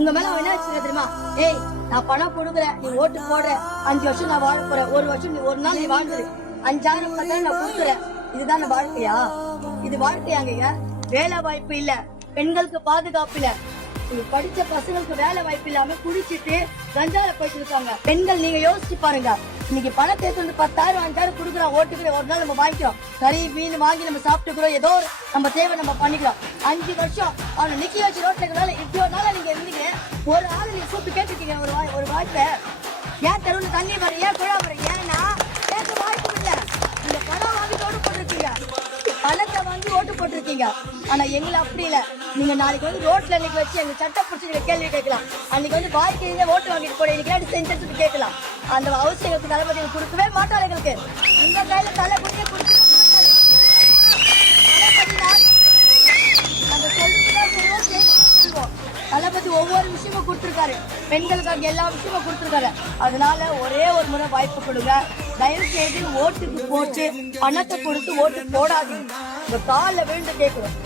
உங்க மேல அவன் என்ன வச்சுக்க தெரியுமா? ஏய், நான் பணம் கொடுக்குறேன், நீ ஓட்டு போடுற, 5 வருஷம் நான் வாழ போறேன், 1 வருஷம் நீ ஒரு நாள் நீ வாழ்ந்துரு, 5000 10,000 நான் கொடுக்குறேன். இதுதான் வாழ்க்கையா? இது வாழ்க்கையாங்க? வேலை வாய்ப்பு இல்ல, பெண்களுக்கு பாதுகாப்பு இல்ல, படிச்ச பசங்களுக்கு வேலை வாய்ப்பு இல்லாம குடிச்சிட்டு கஞ்சால போயிட்டு இருக்காங்க. பெண்கள் நீங்க யோசிச்சு பாருங்க. இன்னைக்கு பணத்தை எடுத்து 10,000 5,000 கொடுக்குறோம், ஓட்டுக்கு ஒரு நாள் நம்ம வாங்கிக்கிறோம், கறி மீன் வாங்கி நம்ம சாப்பிட்டுக்கிறோம், ஏதோ நம்ம தேவை நம்ம பண்ணிக்கிறோம். 5 வருஷம் அவனை நிக்க வச்சு ரோட்ல இருக்கிறதால இப்படி ஒரு நாள் நீங்க இருந்தீங்க, ஒரு ஆள் நீங்க கூப்பிட்டு கேட்டுருக்கீங்க ஒரு வாய்ப்பை. ஏன் தெருவில் தண்ணி வர, ஏன் குழா வர, ஏன்னா கேட்க வாய்ப்பு இல்ல. இந்த பணம் வாங்கி ஓட்டு போட்டிருக்கீங்க, பணத்தை வாங்கி ஓட்டு போட்டிருக்கீங்க. ஆனா எங்களை அப்படி இல்ல. நீங்க நாளைக்கு வந்து ரோட்ல இன்னைக்கு வச்சு எங்க சட்ட பிடிச்சி கேள்வி கேட்கலாம், அன்னைக்கு வந்து வாய்க்கு ஓட்டு வாங்கிட்டு போட இன்னைக்கு செஞ்சு கேட்கலாம். அந்த அவசியங்களுக்கு தளபதி கொடுக்கவே மாட்டாங்க. எங்களுக்கு இந்த கையில தளபதியை கொடுக்க தளபதி ஒவ்வொரு விஷயமும் கொடுத்திருக்காரு, பெண்களுக்காக எல்லா விஷயமும் கொடுத்திருக்காரு. அதனால ஒரே ஒரு முறை வாய்ப்பு கொடுங்க. தயவு செய்து ஓட்டுக்கு போட்டு பணத்தை கொடுத்து ஓட்டு போடாதீங்க. உங்க காலில் விழுந்து கேட்கிறோம்.